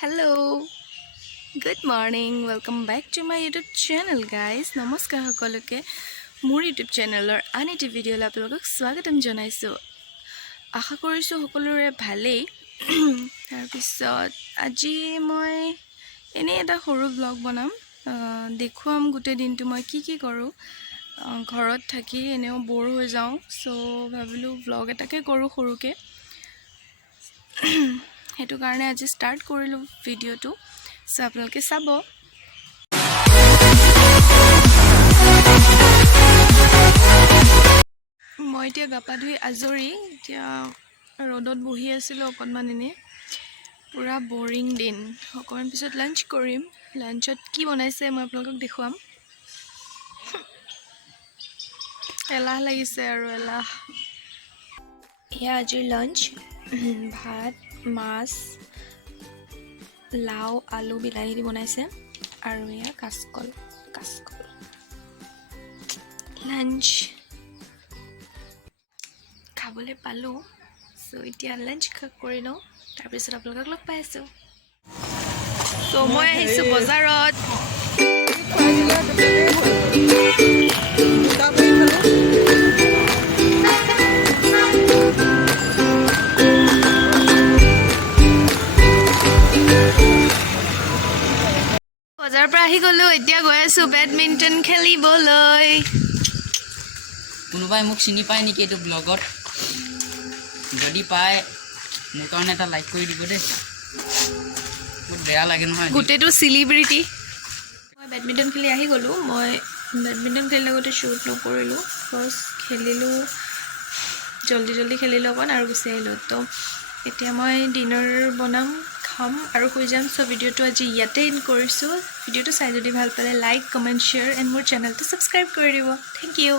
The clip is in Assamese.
Hello, good morning. Welcome back to my YouTube channel, guys. Namaskar সকলোকে মোৰ YouTube channelৰ আন এটা ভিডিঅ'লৈ আপোনালোকক স্বাগতম জনাইছো। আশা কৰিছো সকলোৰে ভালেই। তাৰ পিছত আজি মই এনে এটা সৰু ব্লগ বনাম। দেখুৱাম গোটেই দিনটো মই কি কৰো। ঘৰত থাকি এনেও বৰ হৈ যাওঁ। সো ভাবিলো ব্লগ এটাকে কৰো সৰুকে। হেতু কাৰণে আজি স্টাৰ্ট কৰিলো ভিডিঅ'টো সো আপোনালোকে চাব মই এতিয়া গাপা ধুই আজৰি এতিয়া ৰ'দত বহি আছিল অকনমান এনে পুৰা বৰিং দিন অকমান পিছত লাঞ্চ কৰিম লাঞ্চত কি বনাইছে মই আপোনালোকক দেখুৱাম এলাহ লাগিছে আৰু এলাহ এয়া আজিৰ লাঞ্চ ভাত মাছ লাউ আলু বিলাহী দি বনাইছে আৰু এয়া কাচকল লাঞ্চ খাবলৈ পালো সো এতিয়া লাঞ্চ কৰি লওঁ তাৰ পিছত আপোনালোকক লগ পাই আছো সো মই আহিছো বজাৰত বজাৰৰ পৰা আহি গলো এতিয়া গৈ আছো বেডমিন্টন খেলিবলৈ কোনোবাই মোক চিনি পায় নেকি এইটো ব্লগত যদি পায় মোৰ কাৰণে এটা লাইক কৰি দিব দেই বহুত বেয়া লাগে নহয় গোটেইটো সেলিব্ৰিটি মই বেডমিন্টন খেলি আহি গলো মই বেডমিন্টন খেলিলে গোটে শ্বুট নকৰিলো ফাৰ্ষ্ট খেলিলো জলদি খেলিলো অকণ আৰু গুচি আহিলো তো এতিয়া মই ডিনাৰ বনাম খাম আৰু হৈ যাম সো ভিডিঅ'টো আজি ইয়াতে এণ্ড কৰিছো ভিডিঅ'টো চাই যদি ভাল পালে লাইক কমেন্ট শ্বেয়াৰ এণ্ড মোৰ চেনেলটো সাবস্ক্ৰাইব কৰি দিব থ্যাংক ইউ